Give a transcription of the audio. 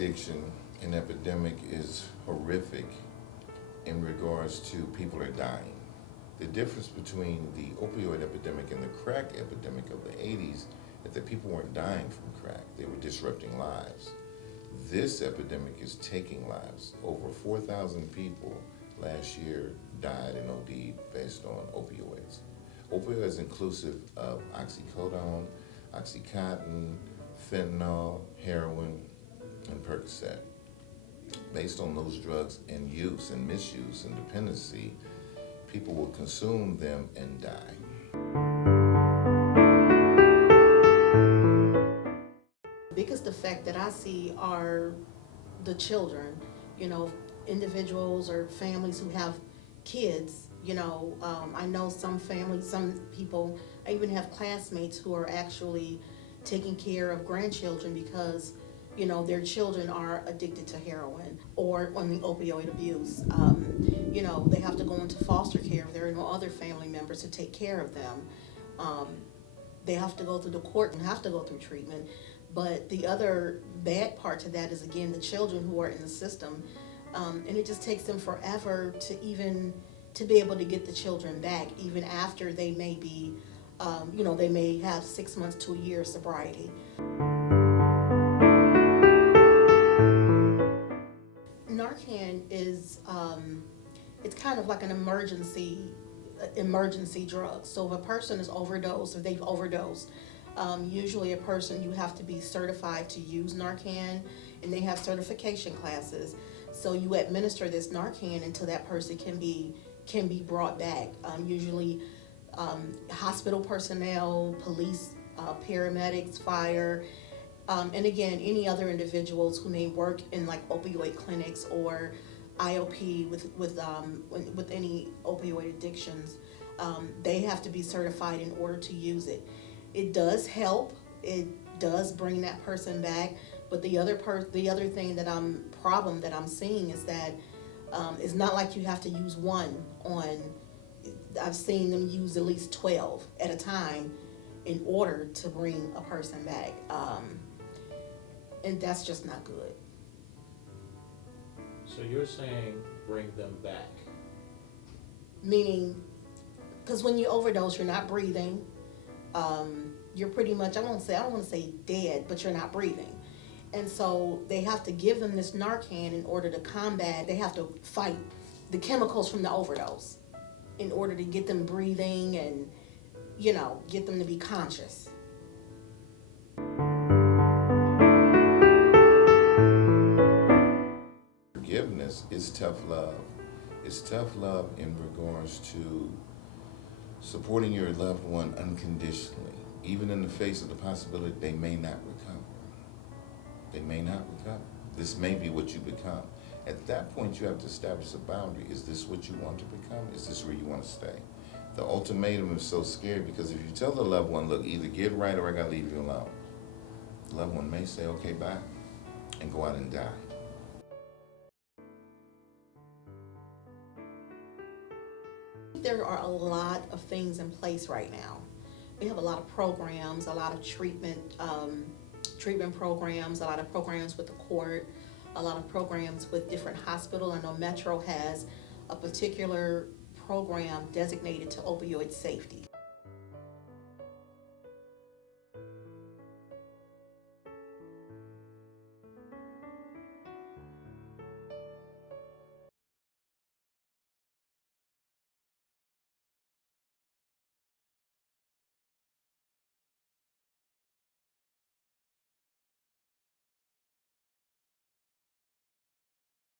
addiction and epidemic is horrific in regards to people are dying. The difference between the opioid epidemic and the crack epidemic of the 80s is that people weren't dying from crack, they were disrupting lives. This epidemic is taking lives. Over 4,000 people last year died in OD based on opioids. Opioids inclusive of oxycodone, oxycontin, fentanyl, heroin, and Percocet. Based on those drugs in use and misuse and dependency, people will consume them and die. The biggest effect that I see are the children, individuals or families who have kids. I know some families, some people, I even have classmates who are actually taking care of grandchildren because their children are addicted to heroin or on the opioid abuse. They have to go into foster care if there are no other family members to take care of them. They have to go through the court and have to go through treatment. But the other bad part to that is, again, the children who are in the system. And it just takes them forever to be able to get the children back, even after they may be, they may have 6 months to a year of sobriety. Narcan is, it's kind of like an emergency drug. So if a person is overdosed, if they've overdosed, usually you have to be certified to use Narcan, and they have certification classes. So you administer this Narcan until that person can be brought back. Usually hospital personnel, police, paramedics, fire, and again, any other individuals who may work in like opioid clinics or IOP with any opioid addictions, they have to be certified in order to use it. It does help. It does bring that person back. But the other problem that I'm seeing is that it's not like you have to use one on. I've seen them use at least 12 at a time in order to bring a person back, and that's just not good. So you're saying bring them back? Meaning, because when you overdose, you're not breathing. You're pretty much, I don't want to say dead, but you're not breathing. And so they have to give them this Narcan in order to combat, they have to fight the chemicals from the overdose in order to get them breathing and, get them to be conscious. Forgiveness is tough love. It's tough love in regards to supporting your loved one unconditionally, even in the face of the possibility they may not recover. They may not recover. This may be what you become. At that point, you have to establish a boundary. Is this what you want to become? Is this where you want to stay? The ultimatum is so scary because if you tell the loved one, look, either get right or I gotta leave you alone, the loved one may say, okay, bye, and go out and die. There are a lot of things in place right now. We have a lot of programs, a lot of treatment programs, a lot of programs with the court, a lot of programs with different hospitals. I know Metro has a particular program designated to opioid safety.